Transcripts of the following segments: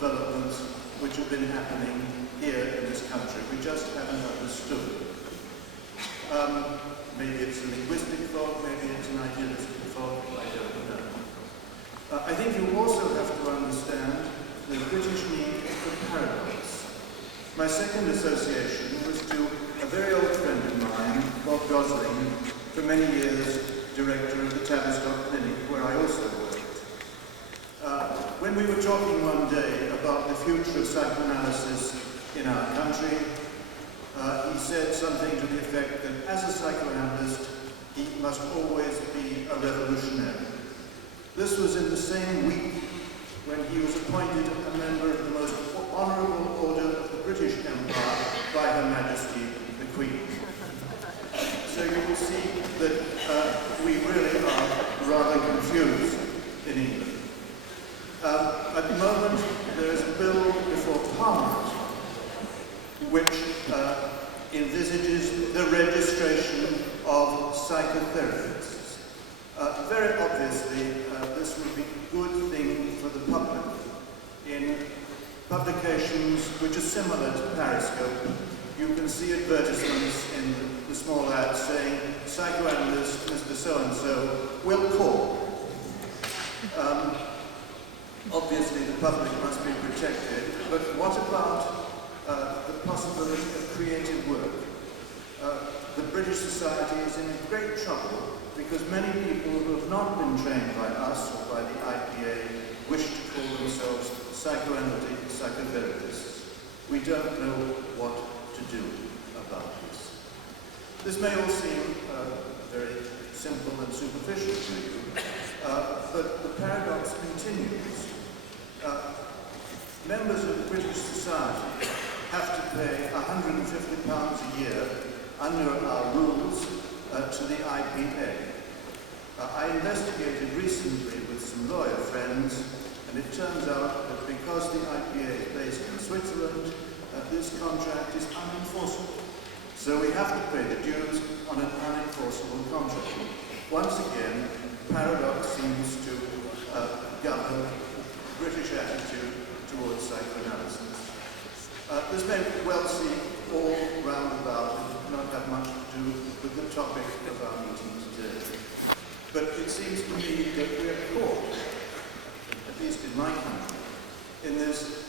developments which have been happening here in this country. We just haven't understood. Maybe it's a linguistic fault, maybe it's an idealistic fault, I don't know. I think you also have to understand the British need for paradox. My second association was to a very old friend of mine, Bob Gosling, for many years director of the Tavistock Clinic, where I also worked. When we were talking one day about the future of psychoanalysis in our country, he said something to the effect that as a psychoanalyst, he must always be a revolutionary. This was in the same week when he was appointed a member of the most honourable order of the British Empire by Her Majesty the Queen. So you will see that we really are rather confused in England. At the moment, there is a bill before Parliament which envisages the registration of psychotherapists. Very obviously, this would be a good thing for the public. In publications which are similar to Periscope, you can see advertisements in the small ads saying, psychoanalyst Mr. So-and-so will call. Obviously, the public must be protected, but what about the possibility of creative work? The British society is in great trouble because many people who have not been trained by us or by the IPA wish to call themselves psychoanalytic psychotherapists. We don't know what to do about this. This may all seem very simple and superficial to you, but the paradox continues. Members of the British society have to pay £150 a year under our rules to the IPA. I investigated recently with some lawyer friends, and it turns out that because the IPA is based in Switzerland, this contract is unenforceable. So we have to pay the dues on an unenforceable contract. Once again, paradox seems to govern the British attitude towards psychoanalysis. This may well seem all roundabout and not have much to do with the topic of our meeting today. But it seems to me that we are caught, at least in my country, in this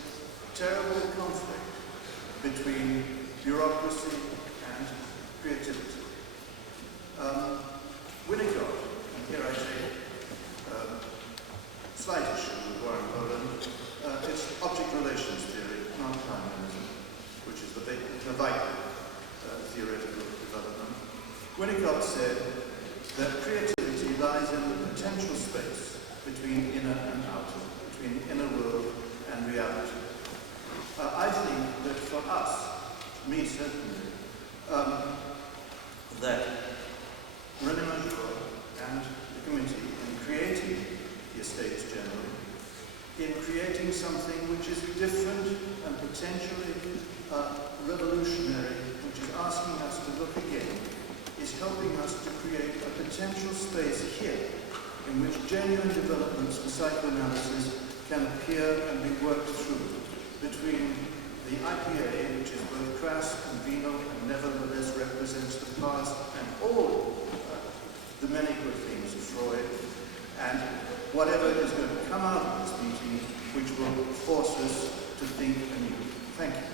terrible conflict between bureaucracy and creativity. Winnicott, and here I take slight issue with Warren Boland, it's object relations theory, not communism, which is the vital theoretical development. Winnicott said that creativity lies in the potential space between inner and outer, between the inner world and reality. I think that for us, me certainly, that René Major and the committee in creating the Estates General, in creating something which is different and potentially revolutionary, which is asking us to look again, is helping us to create a potential space here in which genuine developments for psychoanalysis can appear and be worked through between the IPA, which is both crass and venal and nevertheless represents the past and all the many good things of Freud, and whatever is going to come out of this meeting which will force us to think anew. Thank you.